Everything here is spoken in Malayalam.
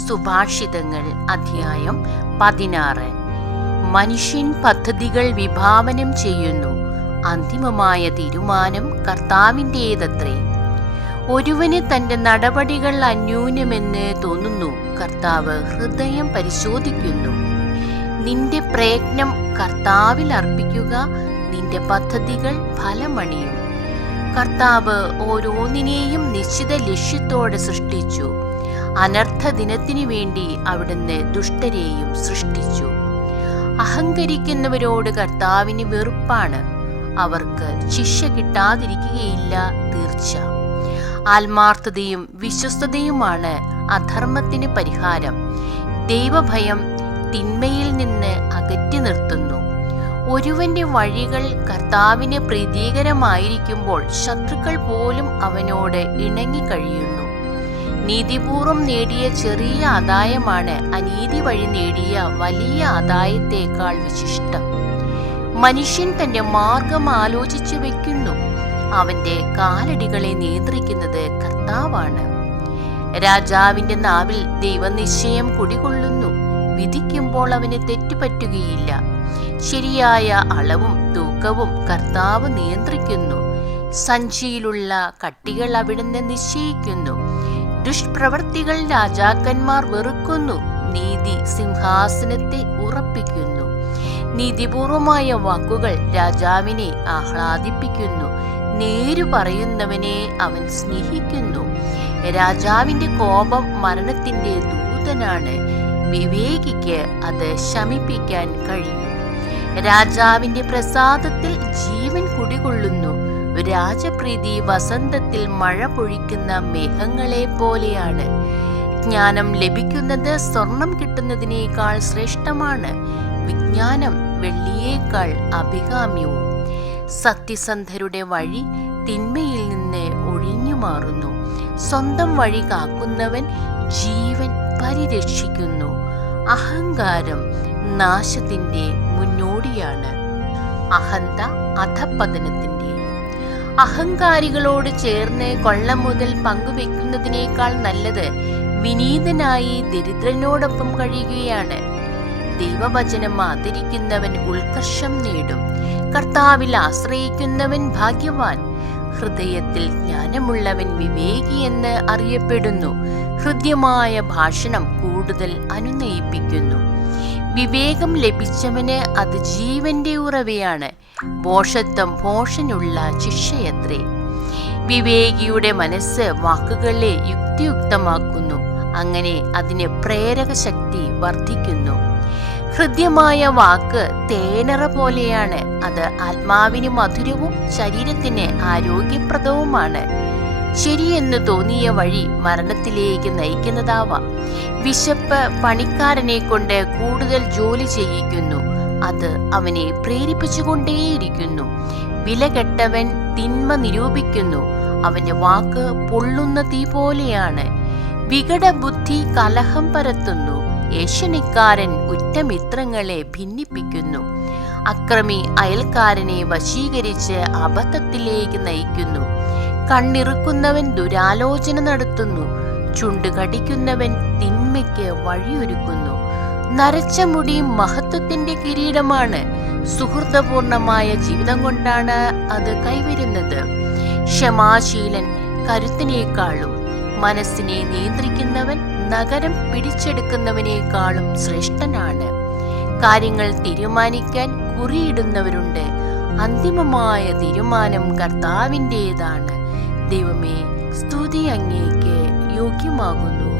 സുഭാഷിതങ്ങൾ അധ്യായം 16. മനുഷ്യൻ പദ്ധതികൾ വിഭാവനം ചെയ്യുന്നു, അന്തിമമായ തീരുമാനം കർത്താവിൻ്റേതത്രേ. ഒരുവന് തൻ്റെ നടപടികൾ അന്യൂനമെന്ന് തോന്നുന്നു, കർത്താവ് ഹൃദയം പരിശോധിക്കുന്നു. നിന്റെ പ്രയത്നം കർത്താവിൽ അർപ്പിക്കുക, നിന്റെ പദ്ധതികൾ ഫലമണിയും. കർത്താവ് ഓരോന്നിനെയും നിശ്ചിത ലക്ഷ്യത്തോടെ സൃഷ്ടിച്ചു. അനർത്ഥ ദിനത്തിനു വേണ്ടി അവിടുന്ന് ദുഷ്ടരെയും സൃഷ്ടിച്ചു. അഹങ്കരിക്കുന്നവരോട് കർത്താവിന് വെറുപ്പാണ്, അവർക്ക് ശിക്ഷ കിട്ടാതിരിക്കുകയില്ല തീർച്ച. ആത്മാർത്ഥതയും വിശ്വസ്തതയുമാണ് അധർമ്മത്തിന് പരിഹാരം. ദൈവഭയം തിന്മയിൽ നിന്ന് അകറ്റി നിർത്തുന്നു. ഒരുവന്റെ വഴികൾ കർത്താവിന് പ്രീതികരമായിരിക്കുമ്പോൾ ശത്രുക്കൾ പോലും അവനോട് ഇണങ്ങിക്കഴിയുന്നു. നീതിപൂർവം നേടിയ ചെറിയ ആദായമാണ് അനീതി വഴി നേടിയ വലിയ ആദായത്തേക്കാൾ വിശിഷ്ടം. മനുഷ്യൻ തന്റെ മാർഗം ആലോചിച്ചു വെക്കുന്നു, അവന്റെ കാലടികളെ നിയന്ത്രിക്കുന്നത് കർത്താവാണ്. രാജാവിന്റെ നാവിൽ ദൈവനിശ്ചയം കുടികൊള്ളുന്നു, വിധിക്കുമ്പോൾ അവന് തെറ്റുപറ്റുകയില്ല. ശരിയായ അളവും തൂക്കവും കർത്താവ് നിയന്ത്രിക്കുന്നു. സഞ്ചിയിലുള്ള കട്ടികൾ അവിടുന്ന് നിശ്ചയിക്കുന്നു. ദുഷ്പ്രവർത്തികൾ രാജാക്കന്മാർ വെറുക്കുന്നു, നീതി സിംഹാസനത്തെ ഉറപ്പിക്കുന്നു. നീതിപൂർവമായ വാക്കുകൾ രാജാവിനെ ആഹ്ലാദിപ്പിക്കുന്നു, നേരു പറയുന്നവനെ അവൻ സ്നേഹിക്കുന്നു. രാജാവിന്റെ കോപം മരണത്തിന്റെ ദൂതനാണ്, വിവേകിക്ക് അത് ശമിപ്പിക്കാൻ കഴിയും. രാജാവിന്റെ പ്രസാദത്തിൽ ജീവൻ കുടികൊള്ളുന്നു, രാജപ്രീതി വസന്തത്തിൽ മഴ പൊഴിക്കുന്ന മേഘങ്ങളെ പോലെയാണ്. ജ്ഞാനം ലഭിക്കുന്നത് സ്വർണം കിട്ടുന്നതിനേക്കാൾ ശ്രേഷ്ഠമാണ്, വിജ്ഞാനം വെള്ളിയേക്കാൾ അഭികാമ്യവും. സത്യസന്ധരുടെ വഴി തിന്മയിൽ നിന്ന് ഒഴിഞ്ഞു മാറുന്നു, സ്വന്തം വഴി കാക്കുന്നവൻ ജീവൻ പരിരക്ഷിക്കുന്നു. അഹങ്കാരം നാശത്തിന്റെ മുന്നോടിയാണ്, അഹന്ത അധപ്പതനത്തിന്റെയും. അഹങ്കാരികളോട് ചേർന്ന് കൊള്ള മുതൽ പങ്കുവെക്കുന്നതിനേക്കാൾ നല്ലത് വിനീതനായി ദരിദ്രനോടൊപ്പം കഴിയുകയാണ്. ദൈവവചനം ആദരിക്കുന്നവൻ ഉത്കർഷം നേടും, കർത്താവിൽ ആശ്രയിക്കുന്നവൻ ഭാഗ്യവാൻ. ഹൃദയത്തിൽ ജ്ഞാനമുള്ളവൻ വിവേകിയെന്ന് അറിയപ്പെടുന്നു, ഹൃദ്യമായ ഭാഷണം കൂടുതൽ അനുനയിപ്പിക്കുന്നു. വിവേകം ലഭിച്ചവന് അത് ജീവന്റെ ഉറവയാണ്, ഭോഷത്വം ഭോഷനുള്ള ശിക്ഷയത്രേ. വിവേകിയുടെ മനസ്സ് വാക്കുകളെ യുക്തിയുക്തമാക്കുന്നു, അങ്ങനെ അതിന് പ്രേരക ശക്തി വർദ്ധിക്കുന്നു. ഹൃദ്യമായ വാക്ക് തേനറ പോലെയാണ്, അത് ആത്മാവിന് മധുരവും ശരീരത്തിന് ആരോഗ്യപ്രദവുമാണ്. ശരിയെന്ന് തോന്നിയ വഴി മരണത്തിലേക്ക് നയിക്കുന്നതാവാം. വിശപ്പ് പണിക്കാരനെ കൊണ്ട് കൂടുതൽ ജോലി ചെയ്യിക്കുന്നു, അത് അവനെ പ്രേരിപ്പിച്ചുകൊണ്ടേയിരിക്കുന്നു. വിലകെട്ടവൻ തിന്മ നിരൂപിക്കുന്നു, അവന്റെ വാക്ക് പൊള്ളുന്ന തീ പോലെയാണ്. വികടബുദ്ധി കലഹം പരത്തുന്നു, ഏഷണിക്കാരൻ ഉറ്റമിത്രങ്ങളെ ഭിന്നിപ്പിക്കുന്നു. അക്രമി അയൽക്കാരനെ വശീകരിച്ച് അബദ്ധത്തിലേക്ക് നയിക്കുന്നു. കണ്ണിറുക്കുന്നവൻ ദുരാലോചന നടത്തുന്നു, ചുണ്ടുകടിക്കുന്നവൻ തിന്മയ്ക്ക് വഴിയൊരുക്കുന്നു. നരച്ച മുടി മഹത്വത്തിന്റെ കിരീടമാണ്, സുഹൃതപൂർണമായ ജീവിതം കൊണ്ടാണ് അത് കൈവരുന്നത്. ക്ഷമാശീലൻ കരുത്തിനേക്കാളും മനസ്സിനെ നിയന്ത്രിക്കുന്നവൻ നഗരം പിടിച്ചെടുക്കുന്നവനേക്കാളും ശ്രേഷ്ഠനാണ്. കാര്യങ്ങൾ തീരുമാനിക്കാൻ കുറിയിടുന്നവരുണ്ട്, അന്തിമമായ തീരുമാനം കർത്താവിൻ്റേതാണ്. ദൈവമേ, സ്തുതി അങ്ങേക്ക് യോഗ്യമാകുന്നു.